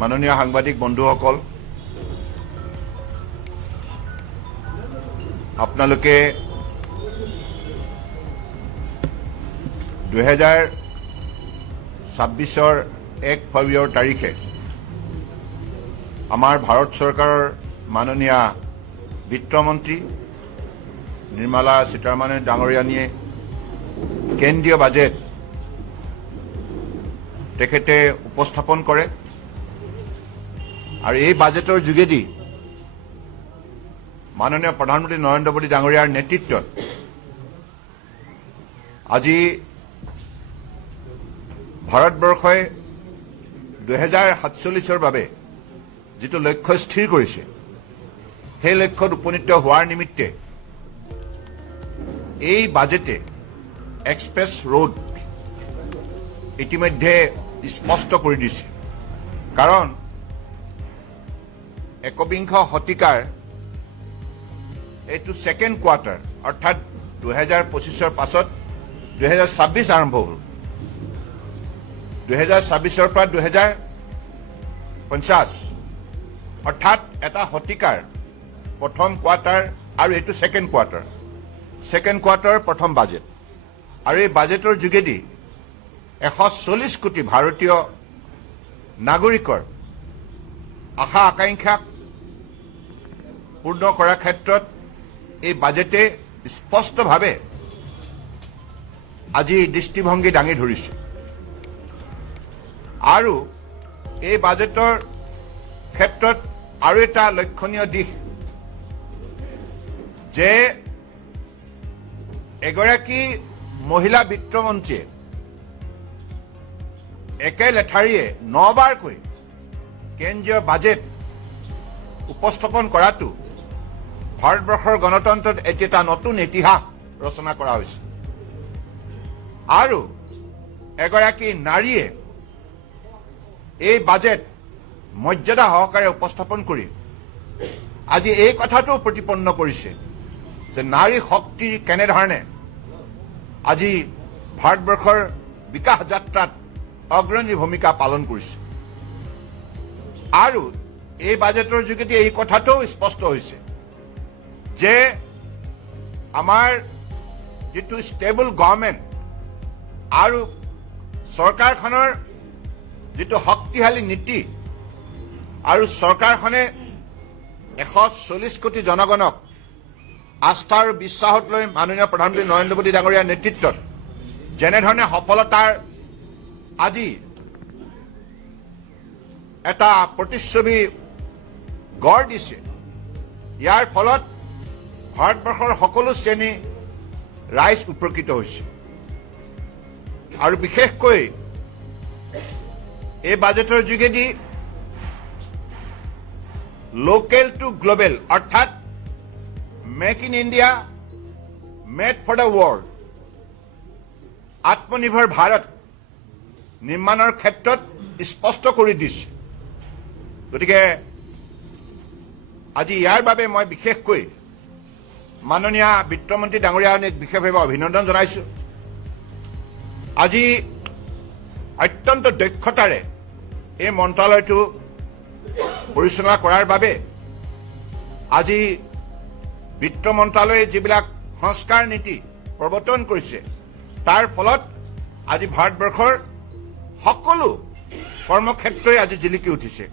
মাননীয় সাংবাদিক বন্ধুসকল, আপোনালোকে 2026 1 ফেব্ৰুৱাৰী তাৰিখে আমাৰ ভাৰত চৰকাৰৰ মাননীয় বিত্তমন্ত্ৰী নিৰ্মলা সীতাৰমণ ডাঙৰীয়ানীয়ে কেন্দ্ৰীয় বাজেট তেখেতে উপস্থাপন কৰে আৰু এই বাজেটৰ যোগেদি মাননীয় প্ৰধানমন্ত্ৰী নৰেন্দ্ৰ মোদী ডাঙৰীয়াৰ নেতৃত্বত আজি ভাৰতবৰ্ষই 2047 বাবে যিটো লক্ষ্য স্থিৰ কৰিছে সেই লক্ষ্যত উপনীত হোৱাৰ নিমিত্তে এই বাজেটে এক্সপ্ৰেছ ৰোড ইতিমধ্যে স্পষ্ট কৰি দিছে। কাৰণ একবিংশ শতিকাৰ এইটো ছেকেণ্ড কোৱাৰ্টাৰ অৰ্থাৎ 2025 পাছত 2026 আৰম্ভ হ'ল। 2026 পৰা 2050 অৰ্থাৎ এটা শতিকাৰ প্ৰথম কোৱাৰ্টাৰ আৰু এইটো ছেকেণ্ড কোৱাৰ্টাৰ প্ৰথম বাজেট আৰু এই বাজেটৰ যোগেদি 140 কোটি ভাৰতীয় নাগৰিকৰ আশা আকাংক্ষাক পূৰ্ণ কৰাৰ ক্ষেত্ৰত এই বাজেটে স্পষ্টভাৱে আজি দৃষ্টিভংগী দাঙি ধৰিছে আৰু এই বাজেটৰ ক্ষেত্ৰত আৰু এটা লক্ষণীয় দিশ যে এগৰাকী মহিলা বিত্তমন্ত্ৰীয়ে একে লেঠাৰিয়ে 9বাৰকৈ কেন্দ্ৰীয় বাজেট উপস্থাপন কৰাটো ভাৰতবৰ্ষৰ গণতন্ত্ৰত এটি এটা নতুন ইতিহাস ৰচনা কৰা হৈছে আৰু এগৰাকী নাৰীয়ে এই বাজেট মৰ্যাদা সহকাৰে উপস্থাপন কৰি আজি এই কথাটো প্ৰতিপন্ন কৰিছে যে নাৰী শক্তি কেনেধৰণে আজি ভাৰতবৰ্ষৰ বিকাশ যাত্ৰাত অগ্ৰণী ভূমিকা পালন কৰিছে আৰু এই বাজেটৰ যোগেদি এই কথাটোও স্পষ্ট হৈছে যে আমাৰ যিটো ষ্টেবল গভৰ্ণমেণ্ট আৰু চৰকাৰখনৰ যিটো শক্তিশালী নীতি আৰু চৰকাৰখনে 140 কোটি জনগণক আস্থা আৰু বিশ্বাসত লৈ মাননীয় প্ৰধানমন্ত্ৰী নৰেন্দ্ৰ মোদী ডাঙৰীয়াৰ নেতৃত্বত যেনেধৰণে সফলতাৰ আজি এটা প্ৰতিচ্ছবি গঢ় দিছে, ইয়াৰ ফলত ভাৰতবৰ্ষৰ সকলো শ্ৰেণী ৰাইজ উপকৃত হৈছে আৰু বিশেষকৈ এই বাজেটৰ যোগেদি লোকেল টু গ্লোবেল অৰ্থাৎ make in India made for the world Atmanirbhar Bharat নিৰ্মাণৰ ক্ষেত্ৰত স্পষ্ট কৰি দিছে। গতিকে আজি ইয়াৰ বাবে মই বিশেষকৈ মাননীয় বিত্তমন্ত্ৰী ডাঙৰীয়াক বিশেষভাৱে অভিনন্দন জনাইছোঁ। আজি অত্যন্ত দক্ষতাৰে এই মন্ত্ৰালয়টো পৰিচালনা কৰাৰ বাবে আজি বিত্ত মন্ত্ৰালয়ে যিবিলাক সংস্কাৰ নীতি প্ৰৱৰ্তন কৰিছে তাৰ ফলত আজি ভাৰতবৰ্ষৰ সকলো কৰ্মক্ষেত্ৰই আজি জিলিকি উঠিছে।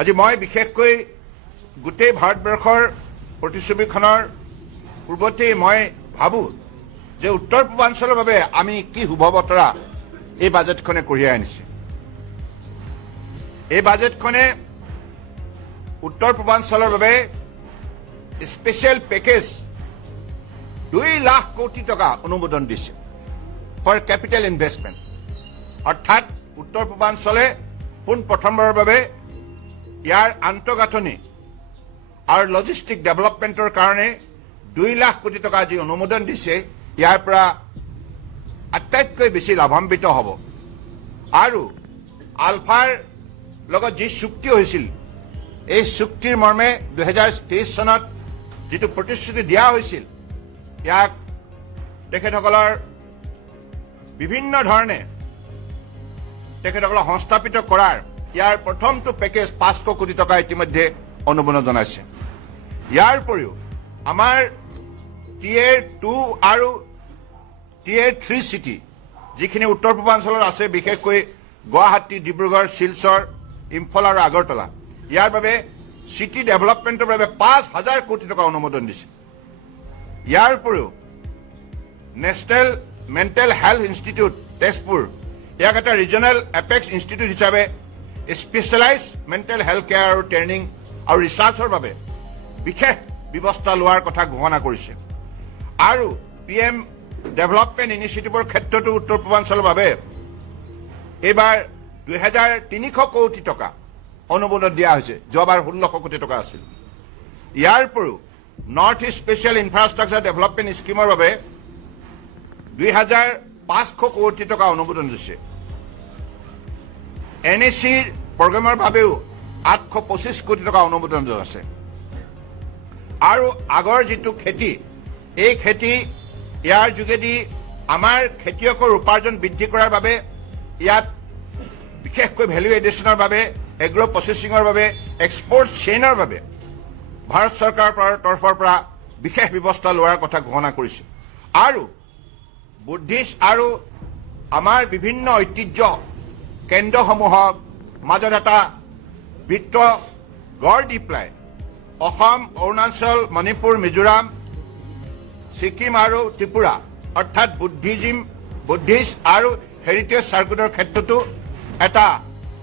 আজি মই বিশেষকৈ গোটেই ভাৰতবৰ্ষৰ প্ৰতিচ্ছবিখনৰ পূৰ্বতেই মই ভাবোঁ যে উত্তৰ পূৰ্বাঞ্চলৰ বাবে আমি কি শুভ বতৰা এই বাজেটখনে কঢ়িয়াই আনিছে। এই বাজেটখনে উত্তৰ পূৰ্বাঞ্চলৰ বাবে স্পেচিয়েল পেকেজ 2 লাখ কোটি টকা অনুমোদন দিছে ফৰ কেপিটেল ইনভেষ্টমেণ্ট অৰ্থাৎ উত্তৰ পূৰ্বাঞ্চলে পোনপ্ৰথমবাৰৰ বাবে ইয়াৰ আন্তঃগাঁথনি আৰু লজিষ্টিক ডেভেলপমেণ্টৰ কাৰণে 2 লাখ কোটি টকা যি অনুমোদন দিছে ইয়াৰ পৰা আটাইতকৈ বেছি লাভান্বিত হ'ব আৰু আলফাৰ লগত যি চুক্তি হৈছিল এই চুক্তিৰ মৰ্মে 2023 চনত যিটো প্ৰতিশ্ৰুতি দিয়া হৈছিল ইয়াক তেখেতসকলৰ বিভিন্ন ধৰণে তেখেতসকলক সংস্থাপিত কৰাৰ ইয়াৰ প্ৰথমটো পেকেজ 500 কোটি টকা ইতিমধ্যে অনুমোদন জনাইছে। ইয়াৰ উপৰিও আমাৰ টিয়াৰ 2 আৰু টিয়াৰ 3 চিটি যিখিনি উত্তৰ পূৰ্বাঞ্চলত আছে, বিশেষকৈ গুৱাহাটী, ডিব্ৰুগড়, শিলচৰ, ইম্ফল আৰু আগৰতলা, ইয়াৰ বাবে চিটি ডেভেলপমেণ্টৰ বাবে 5,000 কোটি টকা অনুমোদন দিছে। ইয়াৰ উপৰিও national mental health institute Tezpur, ইয়াক এটা ৰিজনেল এপেক্স ইনষ্টিটিউট হিচাপে স্পেচিয়েলাইজ মেণ্টেল হেল্থ কেয়াৰ আৰু ট্ৰেইনিং আৰু ৰিচাৰ্চৰ বাবে বিশেষ ব্যৱস্থা লোৱাৰ কথা ঘোষণা কৰিছে। আৰু PM ডেভেলপমেণ্ট ইনিচিয়েটিভৰ ক্ষেত্ৰতো উত্তৰ পূৰ্বাঞ্চলৰ বাবে এইবাৰ 2,300 কোটি টকা অনুমোদন দিয়া হৈছে, যোৱাবাৰ 1,600 কোটি টকা আছিল। ইয়াৰ উপৰিও north east special infrastructure development স্কিমৰ বাবে 2,500 কোটি টকা অনুমোদন দিছে। NACৰ প্ৰগ্ৰেমৰ বাবেও 825 কোটি টকা অনুমোদন আছে। আৰু আগৰ যিটো খেতি, এই খেতি ইয়াৰ যোগেদি আমাৰ খেতিয়কৰ উপাৰ্জন বৃদ্ধি কৰাৰ বাবে ইয়াত বিশেষকৈ ভেলু এডিশ্যনৰ বাবে, এগ্ৰ প্ৰচেছিঙৰ বাবে, এক্সপৰ্ট চেইনৰ বাবে ভাৰত চৰকাৰৰ তৰফৰ পৰা বিশেষ ব্যৱস্থা লোৱাৰ কথা ঘোষণা কৰিছে। আৰু বুদ্ধিষ্ট আৰু আমাৰ বিভিন্ন ঐতিহ্য কেন্দ্ৰসমূহৰ মাজত এটা বৃত্ত গঢ় দি পেলাই অসম, অৰুণাচল, মণিপুৰ, মিজোৰাম, ছিকিম আৰু ত্ৰিপুৰা অৰ্থাৎ বুদ্ধিষ্ট আৰু হেৰিটেজ চাৰ্কুটৰ ক্ষেত্ৰতো এটা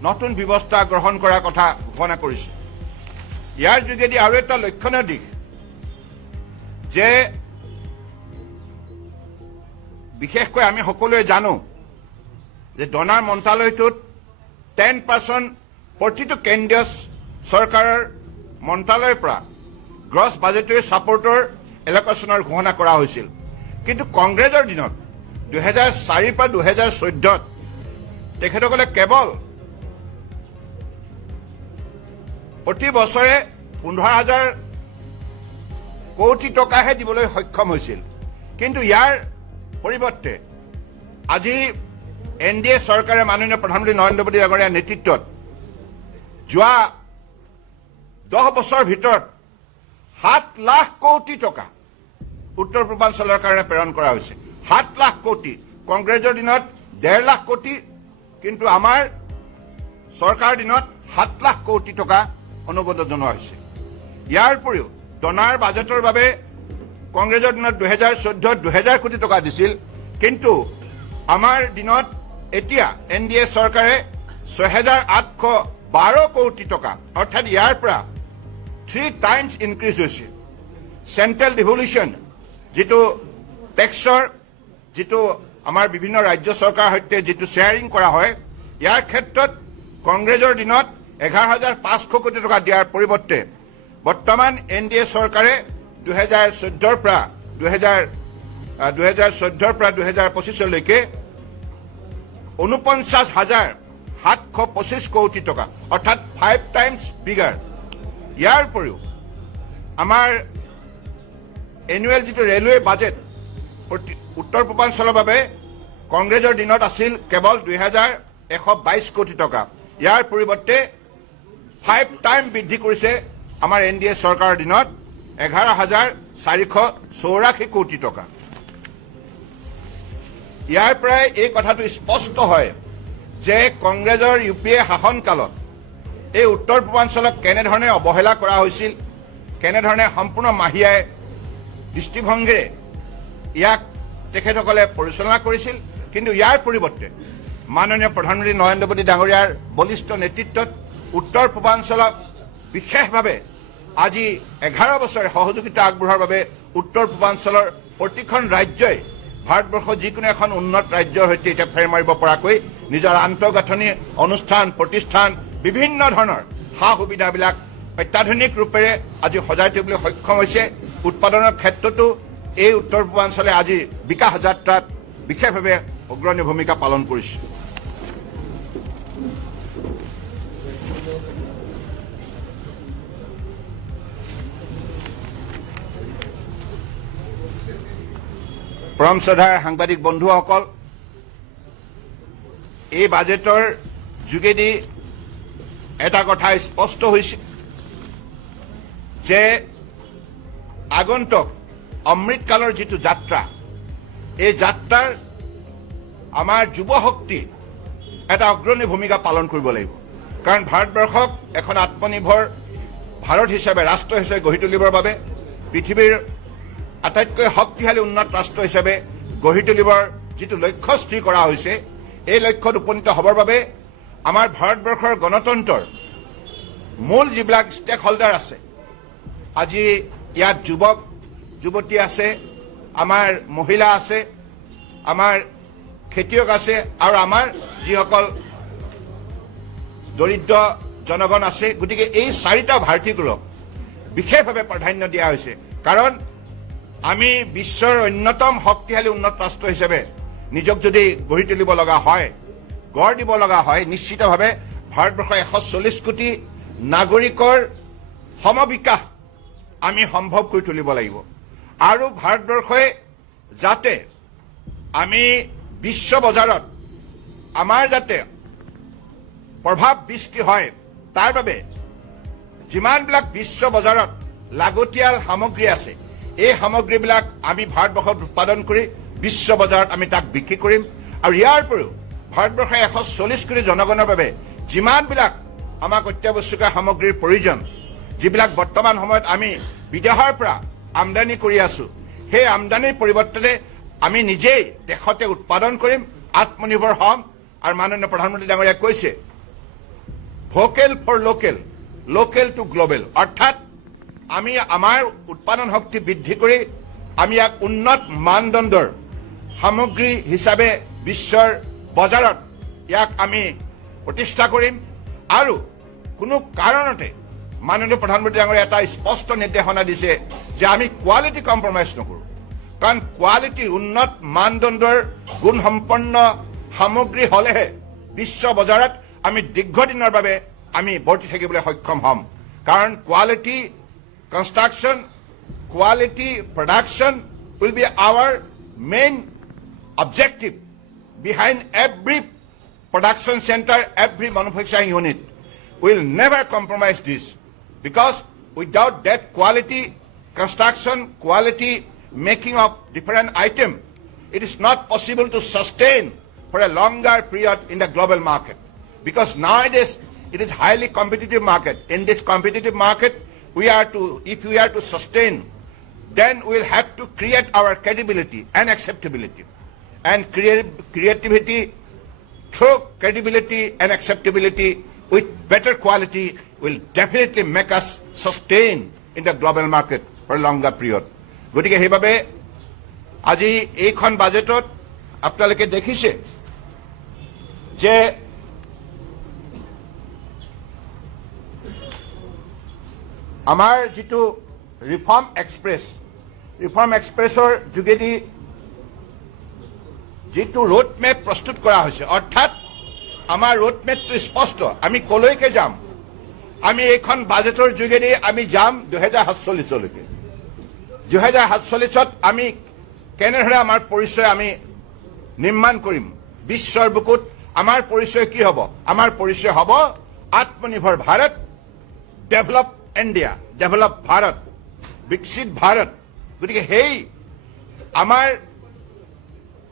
নতুন ব্যৱস্থা গ্ৰহণ কৰাৰ কথা ঘোষণা কৰিছে। ইয়াৰ যোগেদি আৰু এটা লক্ষণীয় দিশ যে বিশেষকৈ আমি সকলোৱে জানো যে ডনাৰ মন্ত্ৰালয়টোত 10% প্ৰতিটো কেন্দ্ৰীয় চৰকাৰৰ মন্ত্ৰালয়ৰ পৰা গ্ৰছ বাজেটৰী ছাপৰ্টৰ এলকেশ্যনৰ ঘোষণা কৰা হৈছিল। কিন্তু কংগ্ৰেছৰ দিনত 2004 পৰা 2014 তেখেতসকলে কেৱল প্ৰতি বছৰে 15,000 কোটি টকাহে দিবলৈ সক্ষম হৈছিল। কিন্তু ইয়াৰ পৰিৱৰ্তে আজি NDA চৰকাৰে মাননীয় প্ৰধানমন্ত্ৰী নৰেন্দ্ৰ মোদী ডাঙৰীয়াৰ নেতৃত্বত যোৱা 10 বছৰৰ ভিতৰত 7 লাখ কোটি টকা উত্তৰ পূৰ্বাঞ্চলৰ কাৰণে প্ৰেৰণ কৰা হৈছে। 7 লাখ কোটি। কংগ্ৰেছৰ দিনত 1.5 লাখ কোটি, কিন্তু আমাৰ চৰকাৰৰ দিনত 7 লাখ কোটি টকা অনুমোদন জনোৱা হৈছে। ইয়াৰ উপৰিও ডনাৰ বাজেটৰ বাবে কংগ্ৰেছৰ দিনত 2014 2,000 কোটি টকা দিছিল, কিন্তু আমাৰ দিনত এতিয়া NDA চৰকাৰে 6,812 কোটি টকা, অৰ্থাৎ ইয়াৰ পৰা 3 টাইমছ ইনক্ৰিজ হৈছে। চেণ্ট্ৰেল ডিভলিউশ্যন যিটো টেক্সৰ, যিটো আমাৰ বিভিন্ন ৰাজ্য চৰকাৰৰ সৈতে যিটো শ্বেয়াৰিং কৰা হয়, ইয়াৰ ক্ষেত্ৰত কংগ্ৰেছৰ দিনত 11,500 কোটি টকা দিয়াৰ পৰিৱৰ্তে বৰ্তমান NDA চৰকাৰে 2014 পৰা 2025লৈকে 49,725 কোটি টকা, অৰ্থাৎ 5 টাইমছ বিগাৰ। ইয়াৰ উপৰিও আমাৰ এনুৱেল যিটো ৰেলৱে বাজেট উত্তৰ পূৰ্বাঞ্চলৰ বাবে কংগ্ৰেছৰ দিনত আছিল কেৱল 2,122 কোটি টকা। ইয়াৰ পৰিৱৰ্তে 5 টাইম বৃদ্ধি কৰিছে আমাৰ NDA চৰকাৰৰ দিনত 11,484 কোটি টকা। ইয়াৰ পৰাই এই কথাটো স্পষ্ট হয় যে কংগ্ৰেছৰ UPA শাসনকালত এই উত্তৰ পূৰ্বাঞ্চলক কেনেধৰণে অৱহেলা কৰা হৈছিল, কেনেধৰণে সম্পূৰ্ণ মাহিয়াই দৃষ্টিভংগীৰে ইয়াক তেখেতসকলে পৰিচালনা কৰিছিল। কিন্তু ইয়াৰ পৰিৱৰ্তে মাননীয় প্ৰধানমন্ত্ৰী নৰেন্দ্ৰ মোদী ডাঙৰীয়াৰ বলিষ্ঠ নেতৃত্বত উত্তৰ পূৰ্বাঞ্চলক বিশেষভাৱে আজি 11 বছৰে সহযোগিতা আগবঢ়োৱাৰ বাবে উত্তৰ পূৰ্বাঞ্চলৰ প্ৰতিখন ৰাজ্যই ভাৰতবৰ্ষৰ যিকোনো এখন উন্নত ৰাজ্যৰ সৈতে এতিয়া ফেৰ মাৰিব পৰাকৈ নিজৰ আন্তঃগাঁথনি, অনুষ্ঠান, প্ৰতিষ্ঠান, বিভিন্ন ধৰণৰ সা সুবিধাবিলাক অত্যাধুনিক ৰূপেৰে আজি সজাই তুলিবলৈ সক্ষম হৈছে। উৎপাদনৰ ক্ষেত্ৰতো এই উত্তৰ পূৰ্বাঞ্চলে আজি বিকাশ যাত্ৰাত বিশেষভাৱে অগ্ৰণী ভূমিকা পালন কৰিছে। পৰম শ্ৰদ্ধাৰ সাংবাদিক বন্ধুসকল, এই বাজেটৰ যোগেদি এটা কথা স্পষ্ট হৈছে যে আগন্তুক অমৃতকালৰ যিটো যাত্ৰা এই যাত্ৰাৰ আমাৰ যুৱ শক্তি এটা অগ্ৰণী ভূমিকা পালন কৰিব লাগিব কাৰণ ভাৰতবৰ্ষক এখন আত্মনিৰ্ভৰ ভাৰত হিচাপে ৰাষ্ট্ৰ হিচাপে গঢ়ি তুলিবৰ বাবে পৃথিৱীৰ আটাইতকৈ শক্তিশালী উন্নত ৰাষ্ট্ৰ হিচাপে গঢ়ি তুলিবৰ যিটো লক্ষ্য স্থিৰ কৰা হৈছে এই লক্ষ্যত উপনীত হ'বৰ বাবে আমাৰ ভাৰতবৰ্ষৰ গণতন্ত্ৰৰ মূল যিবিলাক ষ্টেক হোল্ডাৰ আছে আজি ইয়াত যুৱক যুৱতী আছে আমাৰ মহিলা আছে আমাৰ খেতিয়ক আছে আৰু আমাৰ যিসকল দৰিদ্ৰ জনগণ আছে গতিকে এই চাৰিটা ভাৰতীয়ক বিশেষভাৱে প্ৰাধান্য দিয়া হৈছে কাৰণ আমি বিশ্বৰ অন্যতম শক্তিশালী উন্নত ৰাষ্ট্ৰ হিচাপে নিজক যদি গঢ়ি তুলিব লগা হয় গঢ় দিব লগা হয় নিশ্চিতভাৱে ভাৰতবৰ্ষৰ 140 কোটি নাগৰিকৰ সমবিকাশ আমি সম্ভৱ কৰি তুলিব লাগিব আৰু ভাৰতবৰ্ষই যাতে আমি বিশ্ব বজাৰত আমাৰ যাতে প্ৰভাৱ সৃষ্টি হয় তাৰ বাবে যিমানবিলাক বিশ্ব বজাৰত লাগতিয়াল সামগ্ৰী আছে এই সামগ্ৰীবিলাক আমি ভাৰতবৰ্ষত উৎপাদন কৰি বিশ্ব বজাৰত আমি তাক বিক্ৰী কৰিম আৰু ইয়াৰ উপৰিও ভাৰতবৰ্ষৰ 140 কোটি জনগণৰ বাবে যিমানবিলাক আমাক অত্যাৱশ্যকীয় সামগ্ৰীৰ প্ৰয়োজন যিবিলাক বৰ্তমান সময়ত আমি বিদেশৰ পৰা আমদানি কৰি আছো সেই আমদানিৰ পৰিৱৰ্তনে আমি নিজেই দেশতে উৎপাদন কৰিম আত্মনিৰ্ভৰ হ'ম আৰু মাননীয় প্ৰধানমন্ত্ৰী ডাঙৰীয়াই কৈছে vocal for local local to global অৰ্থাৎ আমি আমাৰ উৎপাদন শক্তি বৃদ্ধি কৰি আমি ইয়াক উন্নত মানদণ্ডৰ সামগ্ৰী হিচাপে বিশ্বৰ বজাৰত ইয়াক আমি প্ৰতিষ্ঠা কৰিম আৰু কোনো কাৰণতে মাননীয় প্ৰধানমন্ত্ৰী ডাঙৰীয়াই এটা স্পষ্ট নিৰ্দেশনা দিছে যে আমি কোৱালিটি কম্প্ৰমাইজ নকৰোঁ কাৰণ কোৱালিটি উন্নত মানদণ্ডৰ গুণসম্পন্ন সামগ্ৰী হ'লেহে বিশ্ব বজাৰত আমি দীৰ্ঘদিনৰ বাবে আমি বৰ্তি থাকিবলৈ সক্ষম হ'ম কাৰণ quality construction quality production will be our main objective behind every production center, every manufacturing unit will never compromise this because without that quality construction, quality making of different item, it is not possible to sustain for a longer period in the global market. Because nowadays it is highly competitive market. In this competitive market, if we are to sustain, then we will have to create our credibility and acceptability. And creativity through credibility and acceptability with better quality will definitely make us sustain in the global market for a longer period. গতিকে সেইভাবে আজি এইখন বাজেটত আপোনালোকে দেখিছে যে আমাৰ যিটো ৰিফৰ্ম এক্সপ্ৰেছৰ যোগেদি যিটো ৰোড মেপ প্ৰস্তুত কৰা হৈছে অৰ্থাৎ আমাৰ ৰোড মেপটো স্পষ্ট আমি কলৈকে যাম আমি এইখন বাজেটৰ যোগেদি আমি যাম 2047লৈকে 2047ত আমি কেনেধৰণে আমাৰ পৰিচয় আমি নিৰ্মাণ কৰিম বিশ্বৰ বুকুত আমাৰ পৰিচয় কি হ'ব আমাৰ পৰিচয় হ'ব আত্মনিৰ্ভৰ Bharat develop India develop Bharat বিকশিত ভাৰত গতিকে সেই আমাৰ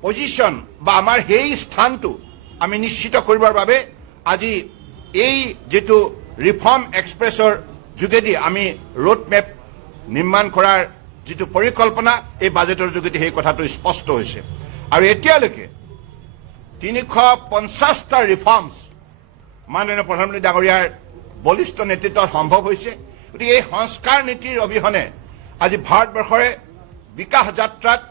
পজিশন বা আমাৰ সেই স্থানটো আমি নিশ্চিত কৰিবৰ বাবে আজি এই যেটো ৰিফৰ্ম এক্সপ্ৰেছৰ যোগেদি আমি ৰোড মেপ নিৰ্মাণ কৰাৰ যেটো পৰিকল্পনা এই বাজেটৰ যোগেদি সেই কথাটো স্পষ্ট হৈছে আৰু এতিয়ালৈকে 350টা ৰিফৰ্মছ মাননীয় প্ৰধানমন্ত্ৰী ডাঙৰীয়াৰ বলিষ্ঠ নেতৃত্বত সম্ভৱ হৈছে গতিকে এই সংস্কাৰ নীতিৰ অবিহনে আজি ভাৰতবৰ্ষৰে বিকাশ যাত্ৰাত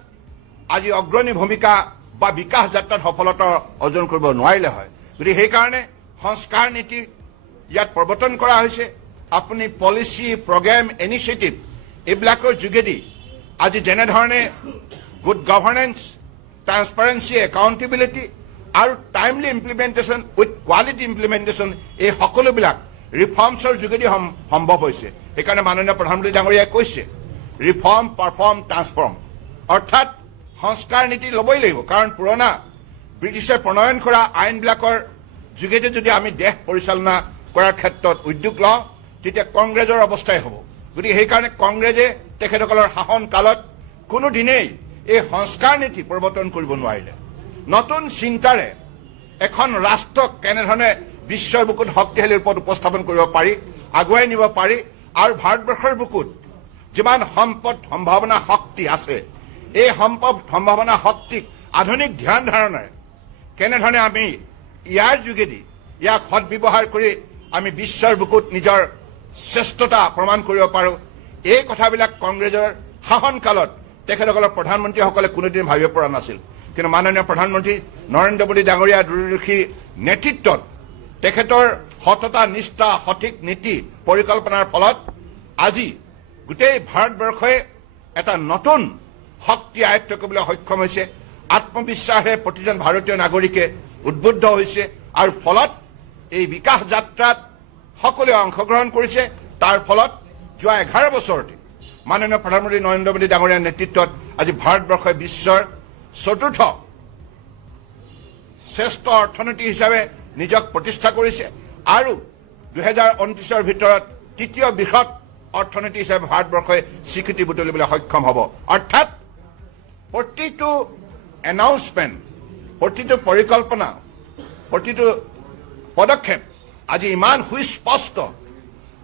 আজি অগ্ৰণী ভূমিকা বা বিকাশ যাত্ৰাত সফলতা অৰ্জন কৰিব নোৱাৰিলে হয় গতিকে সেইকাৰণে সংস্কাৰ নীতি ইয়াত প্ৰৱৰ্তন কৰা হৈছে আপুনি পলিচি প্ৰগ্ৰাম ইনিচিয়েটিভ এইবিলাকৰ যোগেদি আজি যেনেধৰণে গুড গভৰ্নেন্স ট্ৰান্সপাৰেন্সি একাউণ্টেবিলিটি আৰু timely implementation with quality implementation এই সকলোবিলাক ৰিফৰ্মছৰ যোগেদি সম্ভৱ হৈছে সেইকাৰণে মাননীয় প্ৰধানমন্ত্ৰী ডাঙৰীয়াই কৈছে ৰিফৰ্ম পাৰফৰ্ম ট্ৰান্সফৰ্ম অৰ্থাৎ সংস্কাৰ নীতি ল'বই লাগিব কাৰণ পুৰণা ব্ৰিটিছে প্ৰণয়ন কৰা আইনবিলাকৰ যোগেদি যদি আমি দেশ পৰিচালনা কৰাৰ ক্ষেত্ৰত উদ্যোগ লওঁ তেতিয়া কংগ্ৰেছৰ অৱস্থাই হ'ব। গতিকে সেইকাৰণে কংগ্ৰেছে তেখেতসকলৰ শাসন কালত কোনো দিনেই এই সংস্কাৰ নীতি প্ৰৱৰ্তন কৰিব নোৱাৰিলে। নতুন চিন্তাৰে এখন ৰাষ্ট্ৰক কেনেধৰণে বিশ্বৰ বুকুত শক্তিশালী ৰূপত উপস্থাপন কৰিব পাৰি, আগুৱাই নিব পাৰি, আৰু ভাৰতবৰ্ষৰ বুকুত যিমান সম্পদ সম্ভাৱনা শক্তি আছে এই সম্পদ সম্ভাৱনা শক্তিক আধুনিক ধ্যান ধাৰণাৰে কেনেধৰণে আমি ইয়াৰ যোগেদি ইয়াক সদব্যৱহাৰ কৰি আমি বিশ্বৰ বুকুত নিজৰ শ্ৰেষ্ঠতা প্ৰমাণ কৰিব পাৰোঁ, এই কথাবিলাক কংগ্ৰেছৰ শাসনকালত তেখেতসকলৰ প্ৰধানমন্ত্ৰীসকলে কোনোদিন ভাবিব পৰা নাছিল। কিন্তু মাননীয় প্ৰধানমন্ত্ৰী নৰেন্দ্ৰ মোদী ডাঙৰীয়া দূৰদৰ্শী নেতৃত্বত তেখেতৰ সততা নিষ্ঠা সঠিক নীতি পৰিকল্পনাৰ ফলত আজি গোটেই ভাৰতবৰ্ষই এটা নতুন শক্তি আয়ত্ব কৰিবলৈ সক্ষম হৈছে। আত্মবিশ্বাসে প্ৰতিজন ভাৰতীয় নাগৰিকে উদ্বুদ্ধ হৈছে আৰু ফলত এই বিকাশ যাত্ৰাত সকলোৱে অংশগ্ৰহণ কৰিছে। তাৰ ফলত যোৱা 11 বছৰতে মাননীয় প্ৰধানমন্ত্ৰী নৰেন্দ্ৰ মোদী ডাঙৰীয়াৰ নেতৃত্বত আজি ভাৰতবৰ্ষই বিশ্বৰ চতুৰ্থ শ্ৰেষ্ঠ অৰ্থনীতি হিচাপে নিজক প্ৰতিষ্ঠা কৰিছে আৰু 2029 ভিতৰত তৃতীয় বৃহৎ অৰ্থনীতি হিচাপে ভাৰতবৰ্ষই স্বীকৃতি বুটলিবলৈ সক্ষম হ'ব। অৰ্থাৎ প্ৰতিটো এনাউন্সমেণ্ট, প্ৰতিটো পৰিকল্পনা, প্ৰতিটো পদক্ষেপ আজি ইমান সুস্পষ্ট।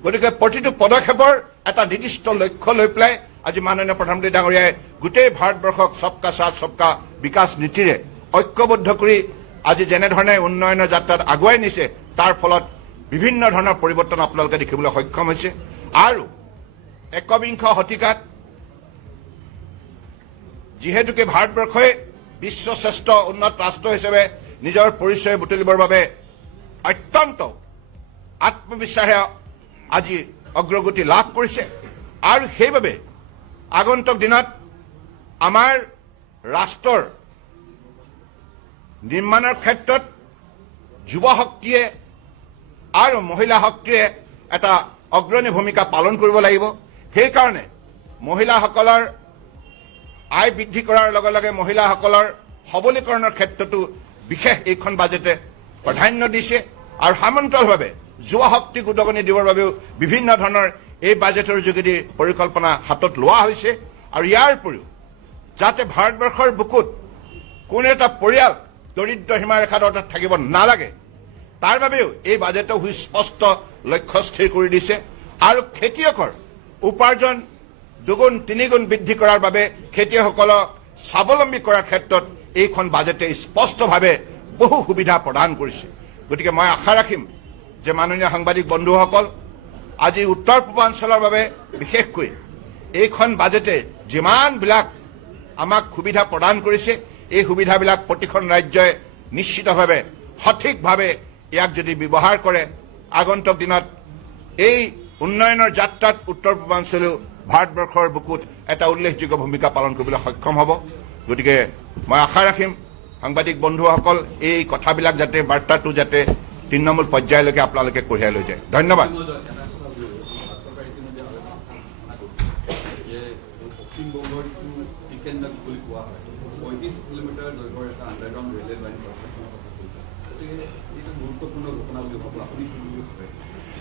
গতিকে প্ৰতিটো পদক্ষেপৰ এটা নিৰ্দিষ্ট লক্ষ্য লৈ পেলাই আজি মাননীয় প্ৰধানমন্ত্ৰী ডাঙৰীয়াই গোটেই ভাৰতবৰ্ষক সবকা সাথ সবকা বিকাশ নীতিৰে ঐক্যবদ্ধ কৰি আজি যেনেধৰণে উন্নয়নৰ যাত্ৰাত আগুৱাই নিছে তাৰ ফলত বিভিন্ন ধৰণৰ পৰিৱৰ্তন আপোনালোকে দেখিবলৈ সক্ষম হৈছে। আৰু একবিংশ শতিকাত যিহেতুকে ভাৰতবৰ্ষই বিশ্ব শ্ৰেষ্ঠ উন্নত ৰাষ্ট্ৰ হিচাপে নিজৰ পৰিচয় বুটলিবৰ বাবে অত্যন্ত আত্মবিশ্বাসে আজি অগ্ৰগতি লাভ কৰিছে আৰু সেইবাবে আগন্তুক দিনত আমাৰ ৰাষ্ট্ৰৰ নিৰ্মাণৰ ক্ষেত্ৰত যুৱ শক্তিয়ে আৰু মহিলা শক্তিয়ে এটা অগ্ৰণী ভূমিকা পালন কৰিব লাগিব। সেইকাৰণে মহিলাসকলৰ আয় বৃদ্ধি কৰাৰ লগে লগে মহিলাসকলৰ সবলীকৰণৰ ক্ষেত্ৰতো বিশেষ এইখন বাজেটে প্ৰাধান্য দিছে আৰু সমান্তৰালভাৱে যুৱ শক্তিক উদগনি দিবৰ বাবেও বিভিন্ন ধৰণৰ এই বাজেটৰ যোগেদি পৰিকল্পনা হাতত লোৱা হৈছে। আৰু ইয়াৰ উপৰিও যাতে ভাৰতবৰ্ষৰ বুকুত কোনো এটা পৰিয়াল দৰিদ্ৰ সীমাৰেখাৰ তলত থাকিব নালাগে তাৰ বাবেও এই বাজেটে সুস্পষ্ট লক্ষ্য স্থিৰ কৰি দিছে আৰু খেতিয়কৰ উপাৰ্জন দুগুণ তিনিগুণ বৃদ্ধি কৰাৰ বাবে খেতিয়কসকলক স্বাৱলম্বী কৰাৰ ক্ষেত্ৰত এইখন বাজেটে স্পষ্টভাৱে বহু সুবিধা প্ৰদান কৰিছে। গতিকে মই আশা ৰাখিম যে মাননীয় সাংবাদিক বন্ধুসকল আজি উত্তৰ পূৰ্বাঞ্চলৰ বাবে বিশেষকৈ এইখন বাজেটে যিমানবিলাক আমাক সুবিধা প্ৰদান কৰিছে এই সুবিধাবিলাক প্ৰতিখন ৰাজ্যই নিশ্চিতভাৱে সঠিকভাৱে ইয়াক যদি ব্যৱহাৰ কৰে আগন্তুক দিনত এই উন্নয়নৰ যাত্ৰাত উত্তৰ পূৰ্বাঞ্চলেও ভাৰতবৰ্ষৰ বুকুত এটা উল্লেখযোগ্য ভূমিকা পালন কৰিবলৈ সক্ষম হ'ব। গতিকে মই আশা ৰাখিম সাংবাদিক বন্ধুসকল এই কথাবিলাক যাতে বাৰ্তাটো যাতে তৃণমূল পৰ্যায়লৈকে আপোনালোকে কঢ়িয়াই লৈ যায়। ধন্যবাদ।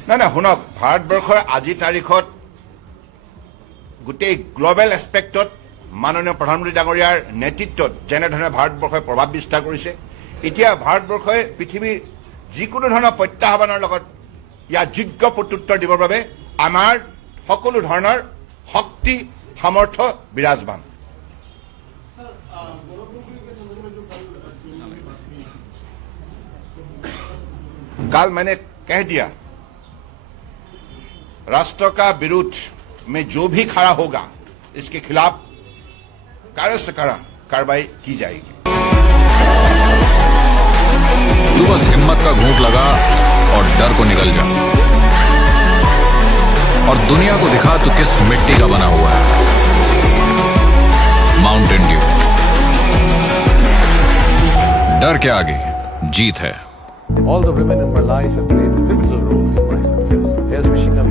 নাই নাই শুনক, ভাৰতবৰ্ষৰ আজিৰ তাৰিখত গোটেই গ্ল'বেল এছপেক্টত মাননীয় প্ৰধানমন্ত্ৰী ডাঙৰীয়াৰ নেতৃত্বত যেনেধৰণে ভাৰতবৰ্ষই প্ৰভাৱ বিস্তাৰ কৰিছে, এতিয়া ভাৰতবৰ্ষই পৃথিৱীৰ যিকোনো ধৰণৰ প্ৰত্যাহ্বানৰ লগত ইয়াৰ যোগ্য প্ৰত্যুত্তৰ দিবৰ বাবে আমাৰ সকলো ধৰণৰ শক্তি সামৰ্থ্য বিৰাজমান। कल मैंने कह दिया राष्ट्र का विरोध में जो भी खड़ा होगा इसके खिलाफ कड़ा से कड़ा कार्रवाई की जाएगी। तू बस हिम्मत का घूंट लगा और डर को निकल जा और दुनिया को दिखा तू किस मिट्टी का बना हुआ है। माउंटेन ड्यू, डर के आगे जीत है। All the women in my life have played pivotal roles in my success. Here's wishing them